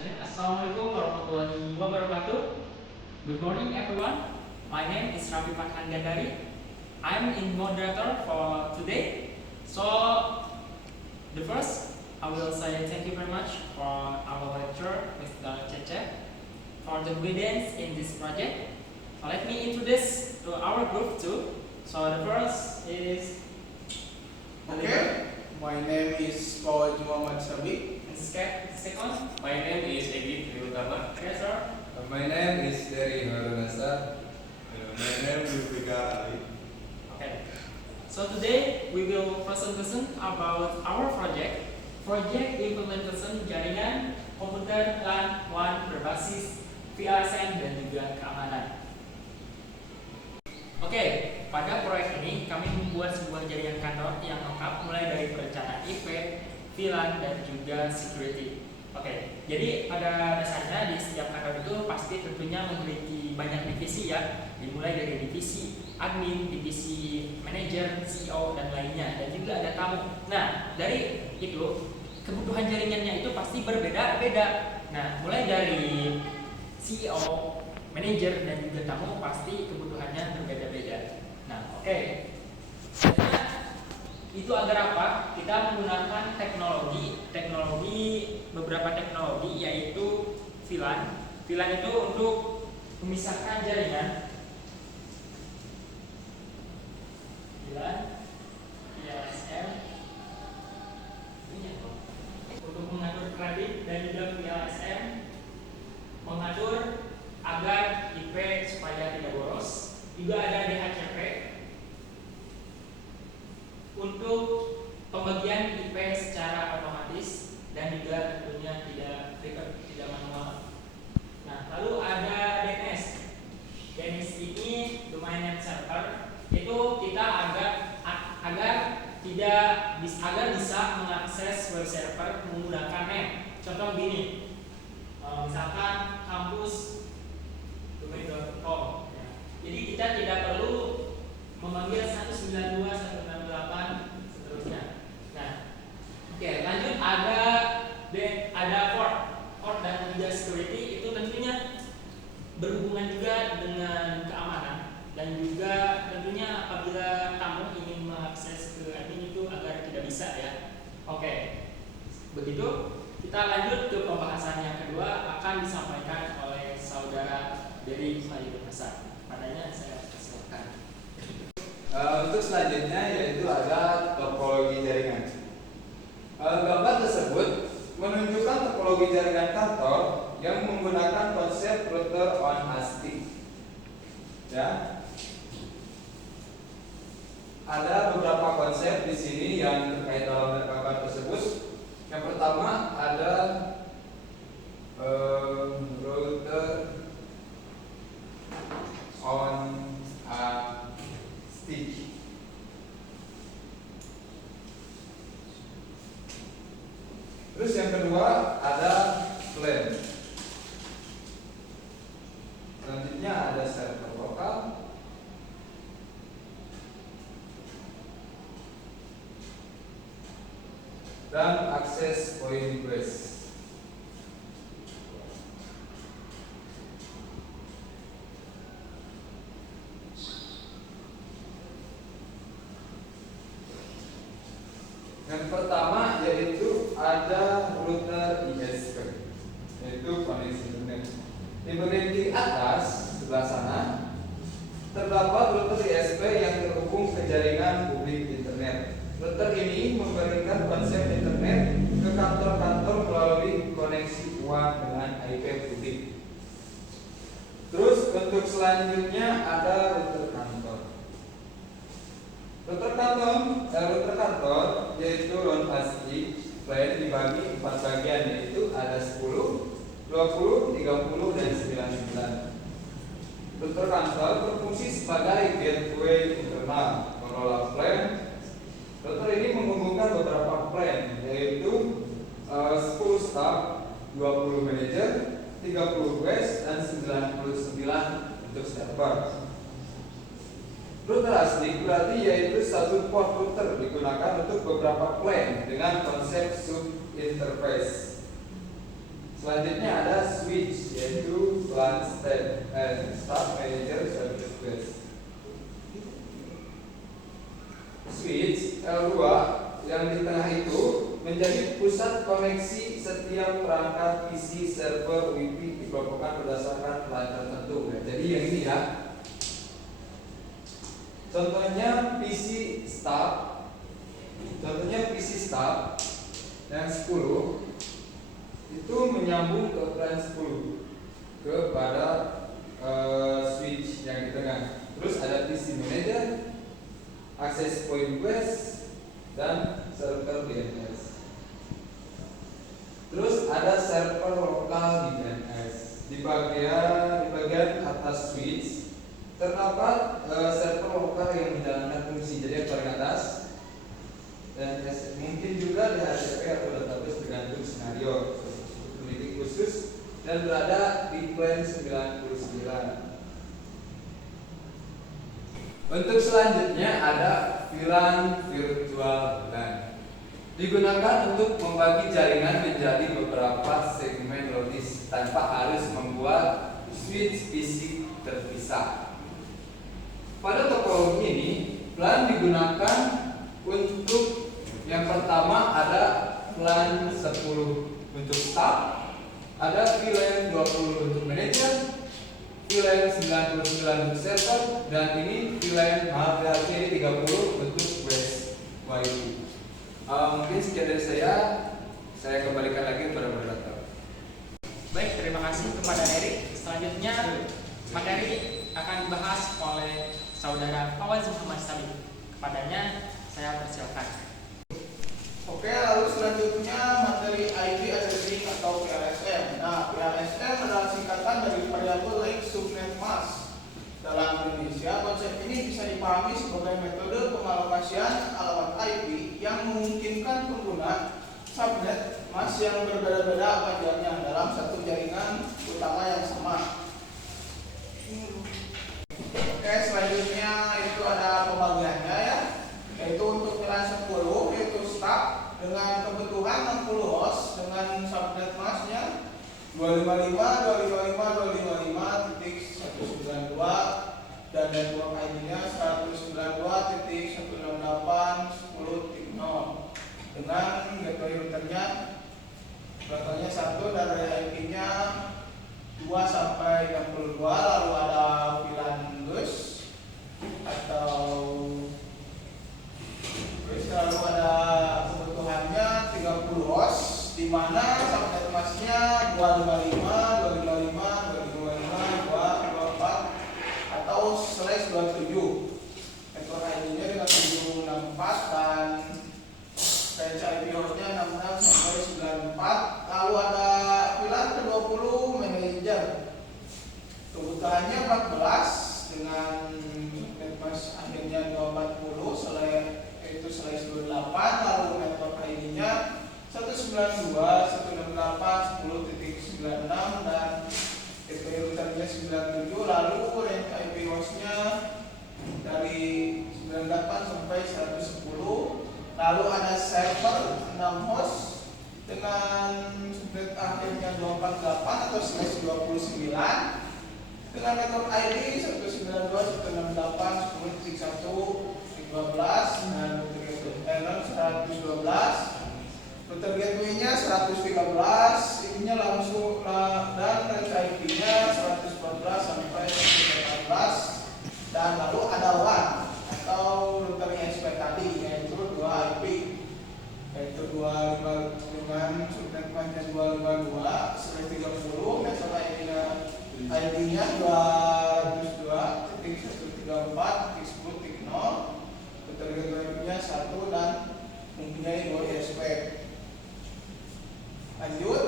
Assalamualaikum warahmatullahi wabarakatuh. Good morning everyone. My name is Raffi Farhan Gandari. I'm in moderator for today. So the first I will say thank you very much for our lecturer Mr. Cece for the guidance in this project. Let me introduce to our group too. So the first is Okay, my name is Paul Muhammad Sabi. second. My name is Egi Triutama. Yes sir. My name is Terry Harunasa. My name is Vika Ali. Okay. So today we will presentation about our project implementation jaringan komputer LAN WAN berbasis VLSN dan juga keamanan. Oke, pada proyek ini kami membuat sebuah jaringan kantor yang lengkap mulai dari perencanaan IP, VLAN dan juga security. Oke, jadi pada dasarnya di setiap kantor itu pasti tentunya memiliki banyak divisi ya, dimulai dari divisi admin, divisi manajer, CEO dan lainnya, dan juga ada tamu. Nah, dari itu kebutuhan jaringannya itu pasti berbeda-beda. Nah, mulai dari CEO, manajer dan juga tamu pasti kebutuhannya berbeda-beda. Nah, oke. Itu agar apa? Kita menggunakan beberapa teknologi yaitu VLAN. VLAN itu untuk memisahkan jaringan. VLAN, VLSM, untuk mengatur kredit dan juga VLSM mengatur agar IP supaya tidak boros. Juga ada DHCP untuk pembagian IP secara otomatis dan juga tentunya tidak manual. Nah, lalu ada DNS. DNS ini domain name server. Itu kita agar bisa mengakses web server menggunakan name. Contoh gini, misalkan kampus domain.com. Jadi kita tidak perlu memanggil 192, 168 seterusnya. Nah, oke, lanjut ada port dan juga security. Itu tentunya berhubungan juga dengan keamanan dan juga tentunya apabila tamu ingin mengakses ke admin itu agar tidak bisa ya. Oke, begitu kita lanjut ke pembahasan yang kedua akan disampaikan oleh saudara dari Khalid Hasan. Padanya saya silakan. Untuk selanjutnya yaitu ada topologi jaringan. Gambar tersebut menunjukkan topologi jaringan kantor yang menggunakan konsep router on ASTIC. Ya, ada beberapa konsep di sini yang terkait dalam gambar tersebut. Yang pertama ada router on a stick. Terus yang kedua ada LAN. Selanjutnya ada server lokal. Dan akses point base. Yang pertama yaitu ada router ISP, yaitu koneksi internet. Di bagian kiri atas sebelah sana terdapat router ISP yang terhubung ke jaringan publik internet. Router ini memberikan konsep internet ke kantor-kantor melalui koneksi WAN dengan IP publik. Terus untuk selanjutnya ada router kantor. Router kantor yaitu LAN ASTIC lain dibagi 4 bagian, yaitu ada 10, 20, 30 dan 99. Router kantor berfungsi sebagai gateway internal pengelola plan. Router ini menghubungkan beberapa plan, yaitu 10 staff, 20 manager, 30 guest dan 99 untuk server. Router ASTIC berarti yaitu satu port router digunakan untuk beberapa plan dengan konsep sub interface. Selanjutnya ada switch, yaitu plan staff manager service bus. Switch L2 yang di tengah itu menjadi pusat koneksi setiap perangkat PC, server, WiFi dikelompokkan berdasarkan plan tertentu. Jadi yang ini ya. Contohnya PC staff yang 10 itu menyambung ke plan 10 kepada switch yang di tengah. Terus ada PC manager, access point quest, dan server DNS. Terus ada server lokal di DNS. Di bagian atas switch terdapat server lokal yang menjalankan fungsi. Jadi yang paling atas DNS. Mungkin juga di HTTP atau database tergantung skenario memiliki khusus dan berada di plan 99. Untuk selanjutnya ada VLAN virtual LAN. Digunakan untuk membagi jaringan menjadi beberapa segmen logis tanpa harus membuat switch fisik terpisah. Pada topologi ini, LAN digunakan untuk yang pertama ada LAN 10 untuk staff, ada VLAN 20 untuk manajer, VLAN 99 untuk server, dan ini VLAN ini 30 untuk west WiFi. Mungkin sekian dari saya kembalikan lagi kepada moderator. Baik, terima kasih kepada Erik. Selanjutnya materi akan dibahas oleh saudara Fawaz Muhammad Salim. Kepadanya saya persilakan. Oke, lalu selanjutnya materi IP addressing atau PLSM. Nah, PLSM adalah singkatan dari Variable Length Subnet Mask. Dalam Indonesia, konsep ini bisa dipahami sebagai metode pengalokasian alamat IP yang memungkinkan pengguna subnet mask yang berbeda-beda panjangnya dalam satu jaringan utama yang sama. Oke, selanjutnya itu ada pembagiannya ya, yaitu untuk VLAN 10 yaitu staff dengan kebutuhan 60 host dengan subnet masknya 255.255.192 dan network ID-nya 192.168.10.0 dengan gateway routernya contohnya 1 dan IP-nya 2 sampai 62. Lalu ada VLAN bus atau lalu ada kebutuhannya 30 host di mana subnet masknya 255, 255, 225, 224 atau /27. Network ID-nya dengan 764 dan range IP hostnya 66 sampai 94. Lalu ada VLAN ke-20 manager. Kebutuhannya 14 dengan subnet mask akhirnya 240 itu /28. Lalu network ID-nya 192.168.10.96 dan gateway routernya 97. Lalu range IP hostnya dari 98 sampai 110. Lalu ada server 6 host dengan subnet akhirnya 248 atau /29 dengan network ID 192.168.10.1 12 dan router 112. Router gateway-nya 113, ininya langsung dan range IP-nya 114 sampai 114. Dan lalu ada WAN atau router ISP tadi yaitu 2 IP yaitu 25 dengan subnet masknya 252/30 network ID-nya 202.134.10.0 router 1 dan mempunyai 2 ISP. Lanjut.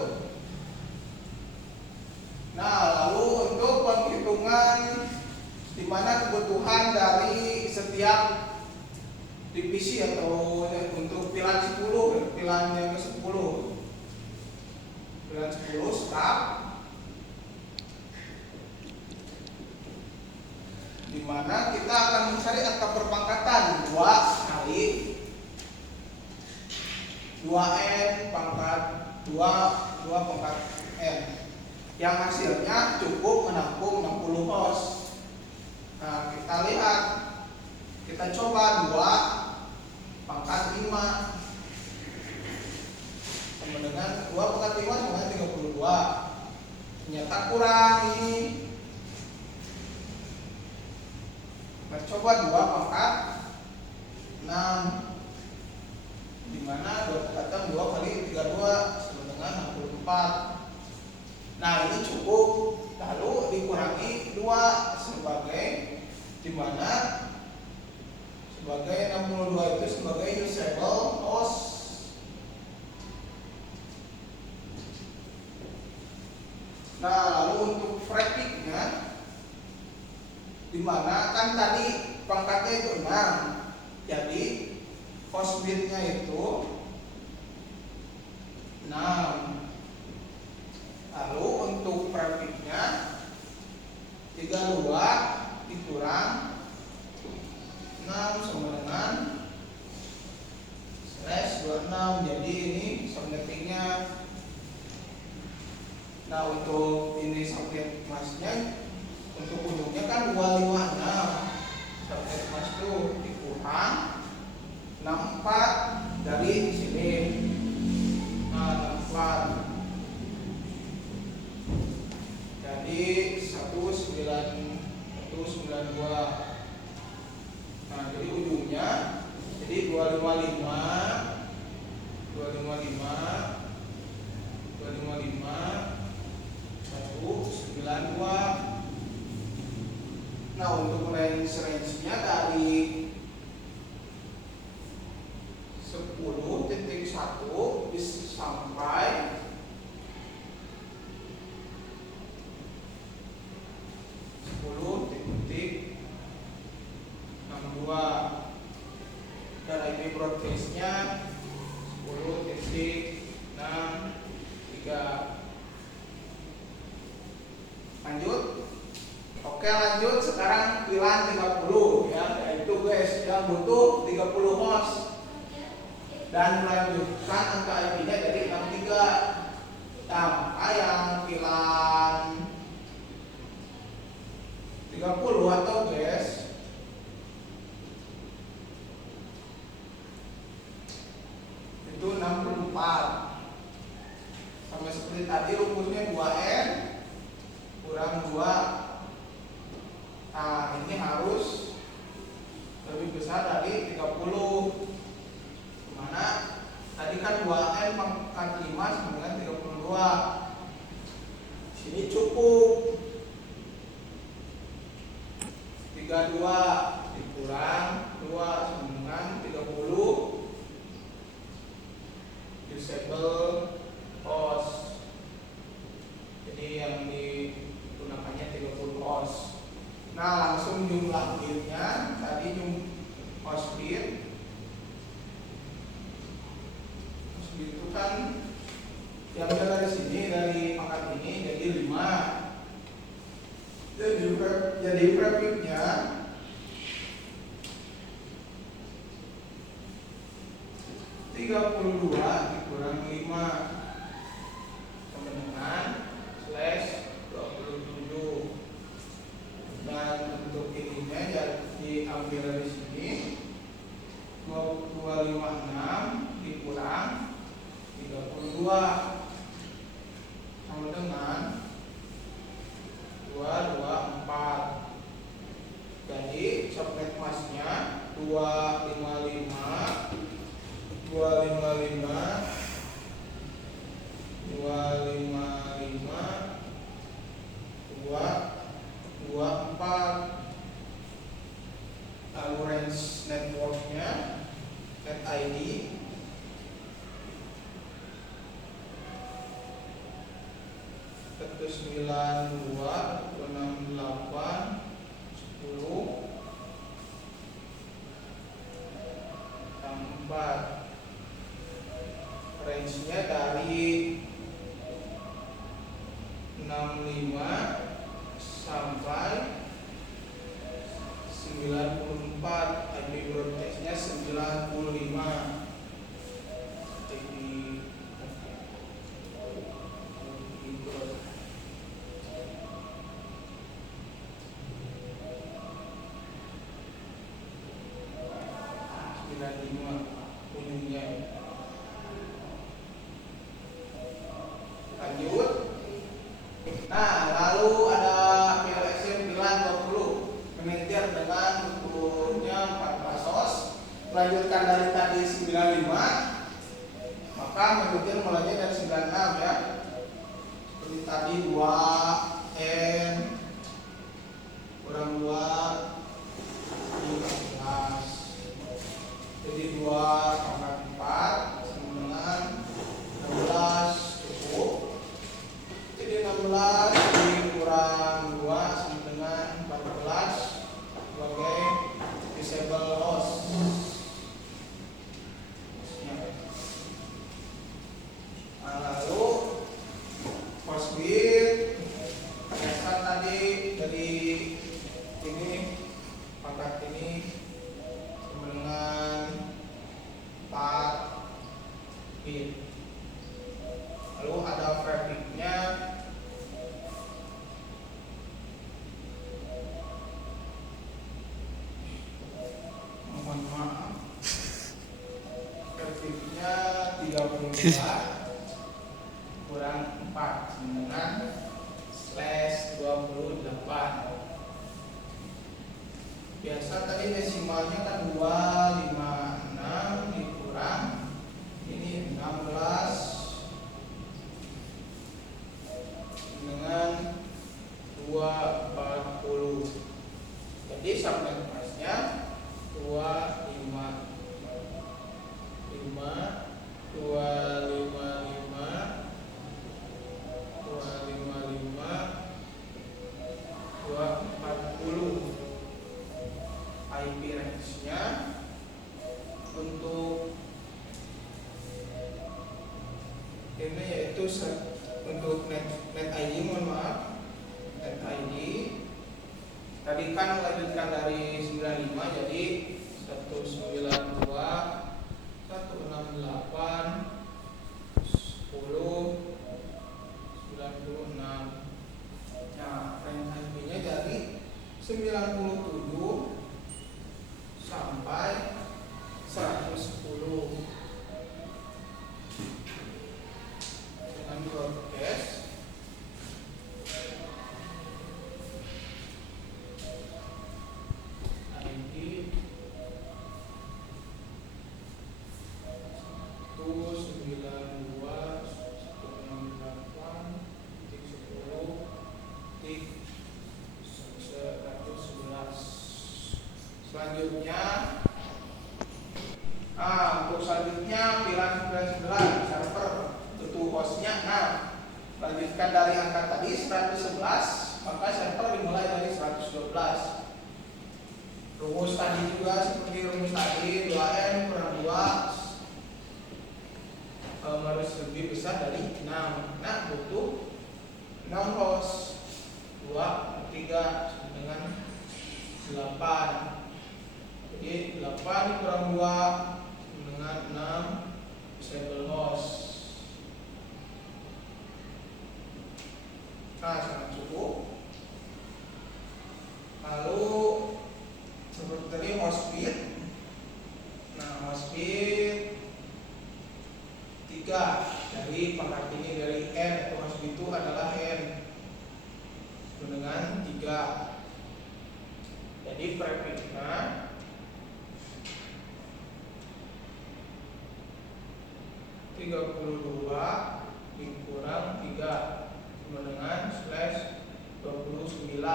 Nah, lalu untuk penghitungan di mana kebutuhan dari setiap divisi atau untuk VLAN 10, VLAN yang ke-10. VLAN 10 staff di mana kita akan mencari angka perpangkatan 2 kali 2n pangkat 2 pangkat N yang hasilnya cukup menampung 60 host. Nah, kita lihat, kita coba 2 pangkat 5 sama dengan 2 pangkat 5 sama dengan 32. Ternyata kurang ini. Kita coba 2 pangkat 6, dimana 2 pangkat 6 2 kali 32 sama dengan 64. Nah, ini cukup. Lalu dikurangi 2 sebagai dimana sebagai 62 itu sebagai usable host. Nah, lalu untuk frapiknya, dimana kan tadi pangkatnya itu 6, jadi host bitnya itu 6. Lalu untuk prefixnya 32 dikurang 6 sama dengan /26. Jadi ini subnettingnya. Nah, untuk ini subnet masnya, untuk ujungnya kan 256. Subnet mas itu dikurang 64 dari sini. Nah, 64. Jadi 192. Nah, jadi ujungnya jadi 255 192. Nah, untuk range-nya dari 10.1 bisa sampai 10.62 dan IP broadcast-nya 10.63. Lanjut. Oke, lanjut. Sekarang pilihan 30 ya, yaitu guys yang butuh 30 host dan melanjutkan angka IP-nya dari 63. Maka yang pilihan 30 atau guys itu 64. Sama seperti tadi rumusnya 2N kurang 2. Nah, ini harus lebih besar dari 30. Mana tadi kan 2N pangkat 5 sama dengan 32. Sini cukup 32 dikurang 2 sama dengan 30 usable host. Jadi yang digunakannya 30 host. Nah, langsung jumlah bitnya tadi host bit. Host bit itu kan yang dari sini dari pangkat ini jadi 5. Jadi prefixnya 32 dikurang 5 sama dengan /27. Dan untuk ininya jadi ambil dari sini 256 dikurang 32 sama dengan 224. Jadi subnet masnya 255 224. Lalu range networknya net ID itu 92 268 10 4. Range-nya dari 65 sampai 94. IP broadcast-nya 95. IP broadcast Nah, lalu ada PLSM pilihan 20 manajer dengan butuhnya 14 host. Melanjutkan dari tadi 95, maka manajer mulainya dari 96 ya. Seperti tadi 2N kurang 2 15. Jadi 2 pangkat 4 sama dengan 16 cukup. Jadi 16 dikurang 2 sama dengan 14 sebagai disable host. Nah, lalu host bit biasa tadi dari ini pangkat ini sama dengan 4 bit. Lalu ada prefixnya mohon maaf, prefixnya 32 kurang 4 sama dengan /28. Biasa tadi desimalnya kan 256 dikurang ini 16 dengan 240. Jadi subnet masknya 255 240. IP range-nya untuk ini yaitu untuk net ID, mohon maaf, net ID tadi kan melanjutkan dari 95 jadi 192 168 10 96. Nah, range IP-nya dari 97 sampai 110 dengan broadcast ID 192.110.111. Selanjutnya untuk selanjutnya pilihan 99 server tentu hostnya 6. Lanjutkan dari angka tadi 111, maka server dimulai dari 112. Rumus tadi juga seperti rumus tadi 2N kurang 2 harus lebih besar dari 6. Nah, butuh 6 host 2 3 dengan 8. Jadi 8 kurang 2 dengan 6 disable host. Nah, sangat cukup. Lalu seperti tadi host bit. Nah, host bit 3 dari pangkat ini dari N atau host bit itu adalah N dengan 3. Jadi prefixnya 32 dikurang 3 sama dengan /29.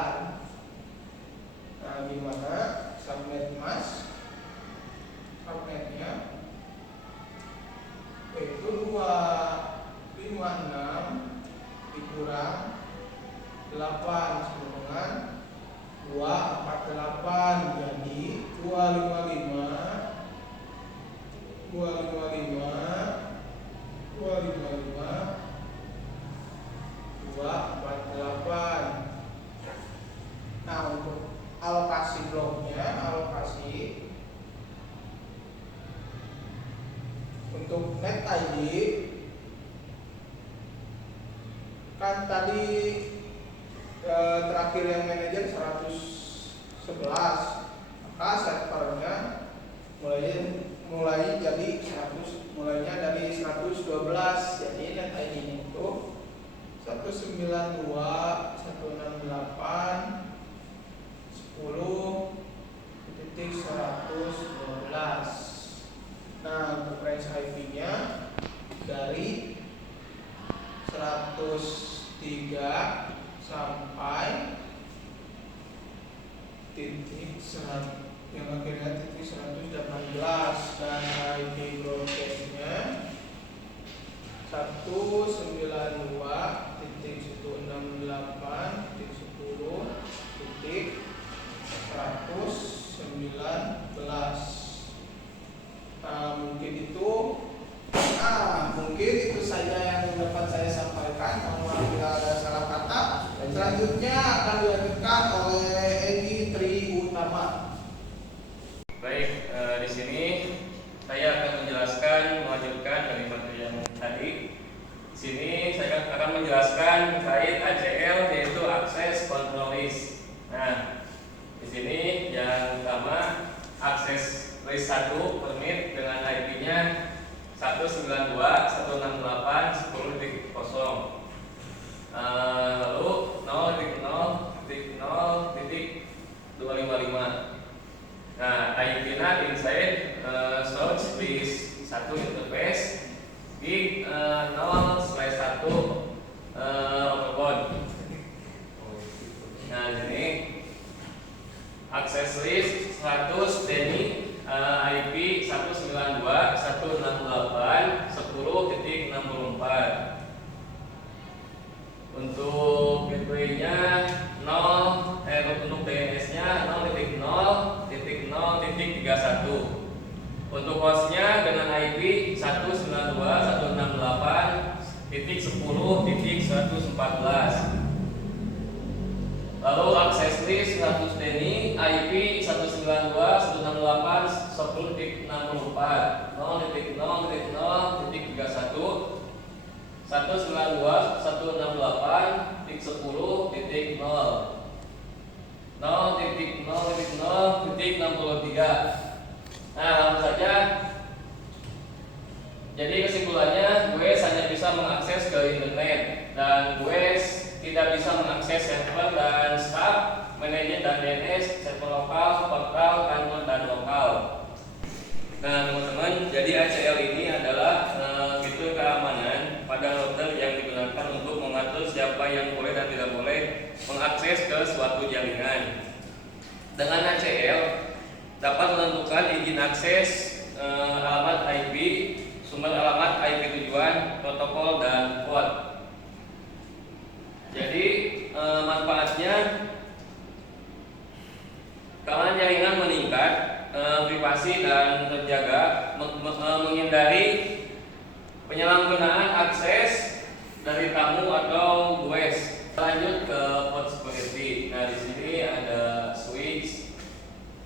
Nah, gimana subnet mas? Subnetnya yaitu 256 dikurang 8 sama dengan 248. Jadi 248. Nah, untuk alokasi bloknya, untuk net ID kan tadi terakhir yang manajer 111, maka servernya mulai jadi 100, mulainya dari 112. Jadi net ID-nya itu Nah, untuk range IP-nya dari 103 sampai titik yang akhirnya titik 118, dan IP broadcast-nya 192.168.10.119. Mungkin itu saja yang dapat saya sampaikan. Mohon maaf bila ada salah kata. Selanjutnya akan dilanjutkan oleh Egi Tri Utama. Baik, di sini saya akan menjelaskan melanjutkan dari materi yang tadi. Di sini saya akan menjelaskan terkait ACL, yaitu Access Control List. Nah, di sini yang pertama akses list 1 permit dengan IP-nya 192.168.10.0. Lalu 0.0.0.255. Nah, IP-nya inside search list 1 interface gig 0/1 overboard. Nah, ini akses list 100 DNI IP 192.168.10.64. Untuk gateway-nya 0, untuk DNS-nya 0.0.0.31. Untuk host-nya dengan IP 192.168.10.114. Lalu akses list 100 DNI IP 192.168.10.64 0.0.0.31 192.168.10.0 0.0.0.63. Nah, langsung saja. Jadi kesimpulannya, WS hanya bisa mengakses ke internet, dan WS tidak bisa mengakses server dan staff, manajer dan DNS, server lokal, portal, kantor, dan lokal. Nah, teman-teman, jadi ACL ini adalah fitur keamanan pada router yang digunakan untuk mengatur siapa yang boleh dan tidak boleh mengakses ke suatu jaringan. Dengan ACL dapat menentukan izin akses, alamat IP, sumber alamat IP tujuan, protokol, dan port. Jadi manfaatnya, keamanan jaringan meningkat, privasi dan terjaga, menghindari penyalahgunaan akses dari tamu atau WS. Lanjut ke port security. Nah, di sini ada switch.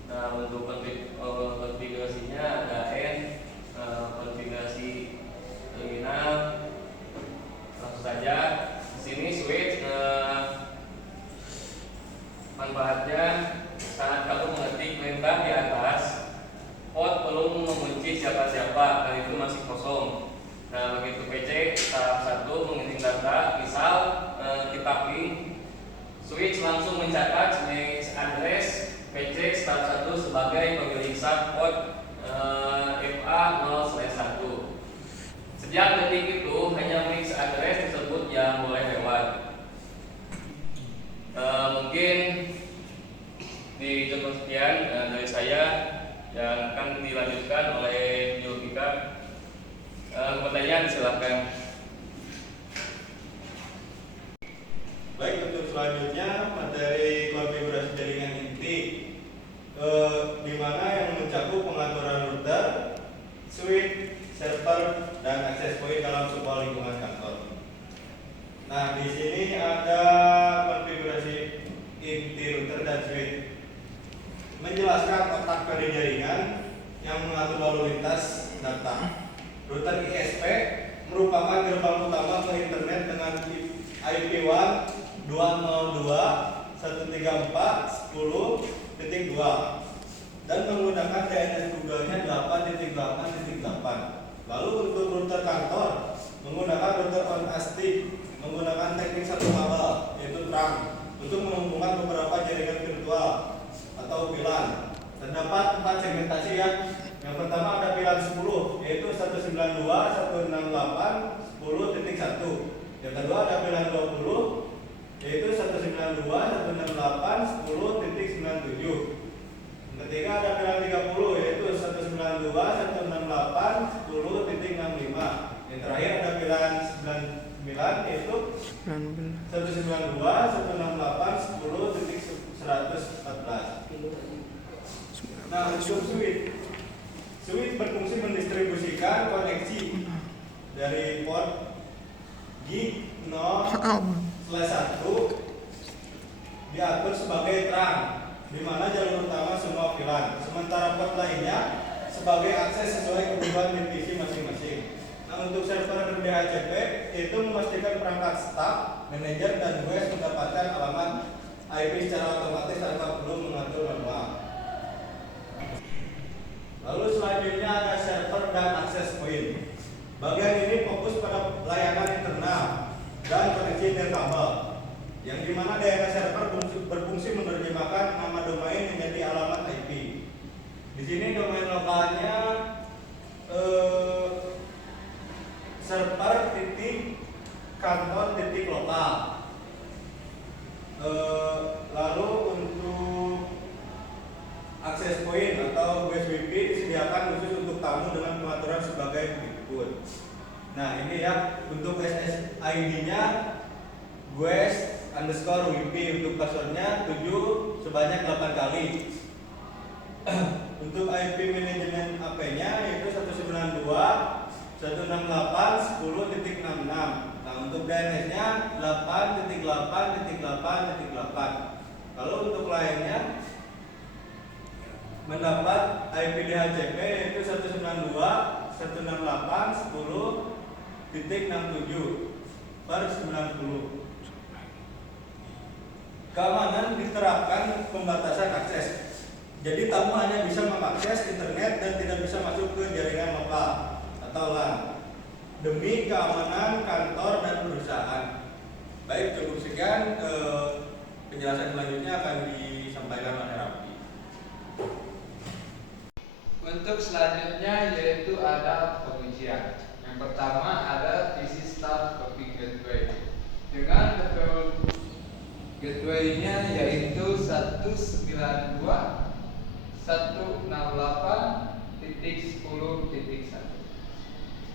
Nah, untuk konfigurasinya ada N, konfigurasi terminal. Langsung saja. Di sini switch. Manfaatnya saat kamu mengetik perintah di atas, port belum mengunci siapa-siapa dan itu masih kosong. Nah, begitu PC tahap 1 mengirim data, misal kita ping, switch langsung mencatat MAC address PC tahap 1 sebagai pemilik sub port FA0/1. Sejak detik itu hanya MAC address tersebut yang boleh lewat. Mungkin di contoh sekian dari saya yang akan dilanjutkan oleh Julfika. Pertanyaan silakan. Baik, untuk selanjutnya materi konfigurasi jaringan inti, di mana yang mencakup pengaturan router, switch, server, dan access point dalam sebuah lingkungan kantor. Nah, di sini ada konfigurasi inti router dan switch. Menjelaskan otak kode jaringan yang mengatur lalu lintas data. Router ISP merupakan gerbang utama ke internet dengan IP WAN 202.134.10.2 dan menggunakan DNS Google-nya 8.8.8. Lalu untuk router kantor menggunakan router on ASTIC menggunakan teknik satu kabel, yaitu trunk, untuk menghubungkan beberapa jaringan virtual atau VLAN. Terdapat 4 segmentasi ya. Yang pertama ada VLAN 10, yaitu 192.168.10.1. Yang kedua ada VLAN 20, yaitu 192.168.10.97. Yang ketiga ada VLAN 30, yaitu 192.168.10.65. Yang terakhir ada VLAN 99, yaitu 192.168.10.114. Nah, untuk switch berfungsi mendistribusikan koneksi dari port gig 0/1 diatur sebagai trunk, di mana jalur utama semua VLAN, sementara port lainnya sebagai akses sesuai kebutuhan divisi masing-masing. Nah, untuk server DHCP itu memastikan perangkat staf, manajer, dan OS mendapatkan alamat IP secara otomatis tanpa perlu mengatur manual. Lalu selanjutnya ada server dan access point. Bagian ini fokus pada layanan internal dan koneksi nirkabel, yang dimana DNS server berfungsi menerjemahkan nama domain menjadi alamat IP. Di sini domain lokalnya server titik kantor titik lokal. Lalu untuk akses point atau USB disediakan khusus untuk tamu dengan pengaturan sebagai berikut. Nah, ini ya untuk SSID-nya guest_WP, untuk passwordnya 7 sebanyak 8 kali. Untuk IP manajemen AP-nya yaitu 192.168.10.66. Nah, untuk DNS-nya 8.8.8.8. Kalau untuk lainnya mendapat IP DHCP yaitu 192.168.10.67/90. Keamanan diterapkan pembatasan akses. Jadi tamu hanya bisa mengakses internet dan tidak bisa masuk ke jaringan lokal atau LAN demi keamanan kantor dan perusahaan. Baik, cukup sekian. Penjelasan selanjutnya akan disampaikan oleh Rafi. Untuk selanjutnya yaitu ada pengujian. Yang pertama ada PC Start Copy Gateway. Dengan level gateway-nya yaitu 192.168.10.1.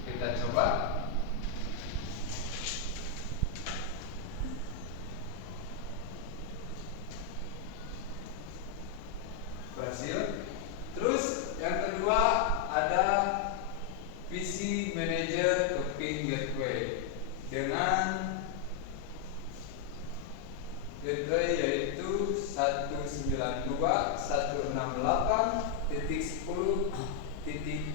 Kita coba. Berhasil. Terus yang kedua ada PC Manager Copy Gateway dengan gateway yaitu 192.168.10.97.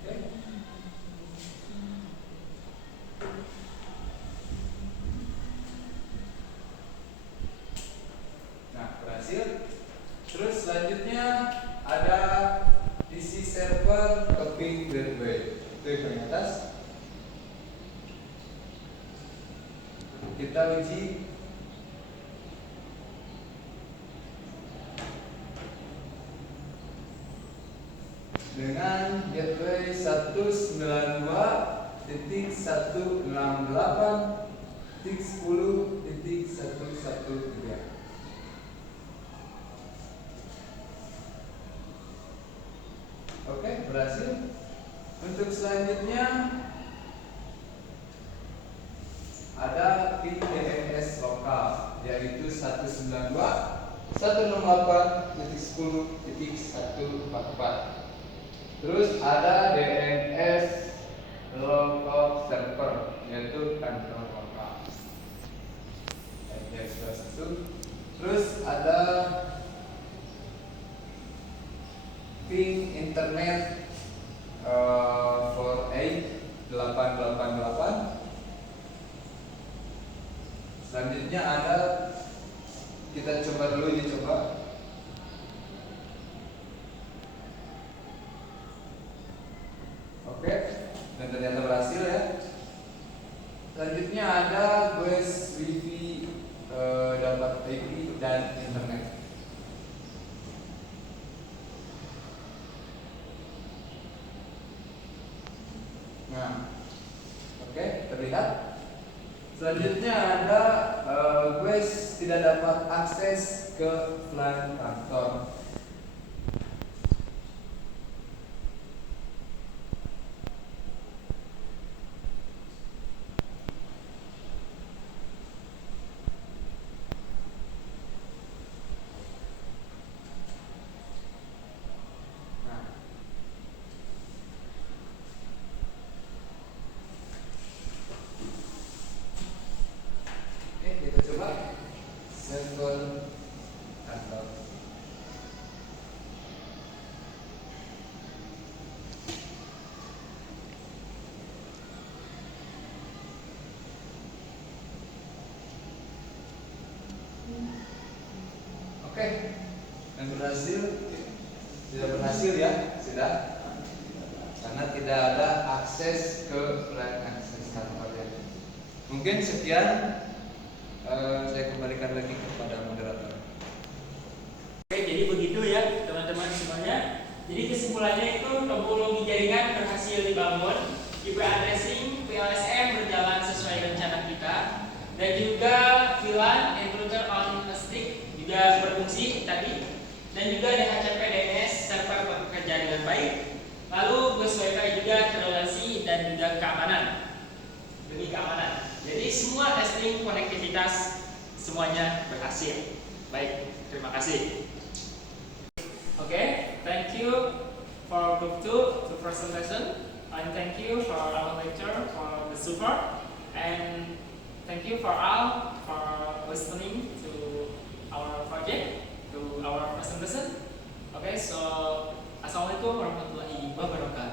Oke. Nah, berhasil. Terus selanjutnya ada DC Server Copy Gateway. Itu yang paling atas. Kita uji. Dengan gateway 192.168.10.113. Oke, berhasil. Untuk selanjutnya ada pin DNS lokal yaitu 192.168.10.144. Terus ada DNS local server yaitu kantor lokal. Terus ada pin internet 48888. Selanjutnya ada, kita coba dulu, dicoba. Oke, terlihat. Selanjutnya ada Guys tidak dapat akses ke flight kantor. Nah, Oke, kita coba sampel kantor. Oke, yang berhasil tidak berhasil ya, sudah, karena tidak ada akses ke flight akses kantornya. Mungkin sekian, saya kembalikan lagi kepada moderator. oke, jadi begitu ya teman-teman semuanya. Jadi kesimpulannya itu topologi jaringan berhasil dibangun, IP addressing PLSM berjalan sesuai rencana kita, dan juga VLAN intruder on a stick juga berfungsi tadi, dan juga DHCP DNS server bekerja dengan baik. Lalu bus WiFi juga terrelasi dan juga keamanan, demi keamanan. Jadi semua testing konektivitas semuanya berhasil. Baik, terima kasih. Okay, thank you for group 2, the first lesson, and thank you for our lecturer for the support, and thank you for all for listening to our project, to our first lesson. Okay, so assalamualaikum warahmatullahi wabarakatuh.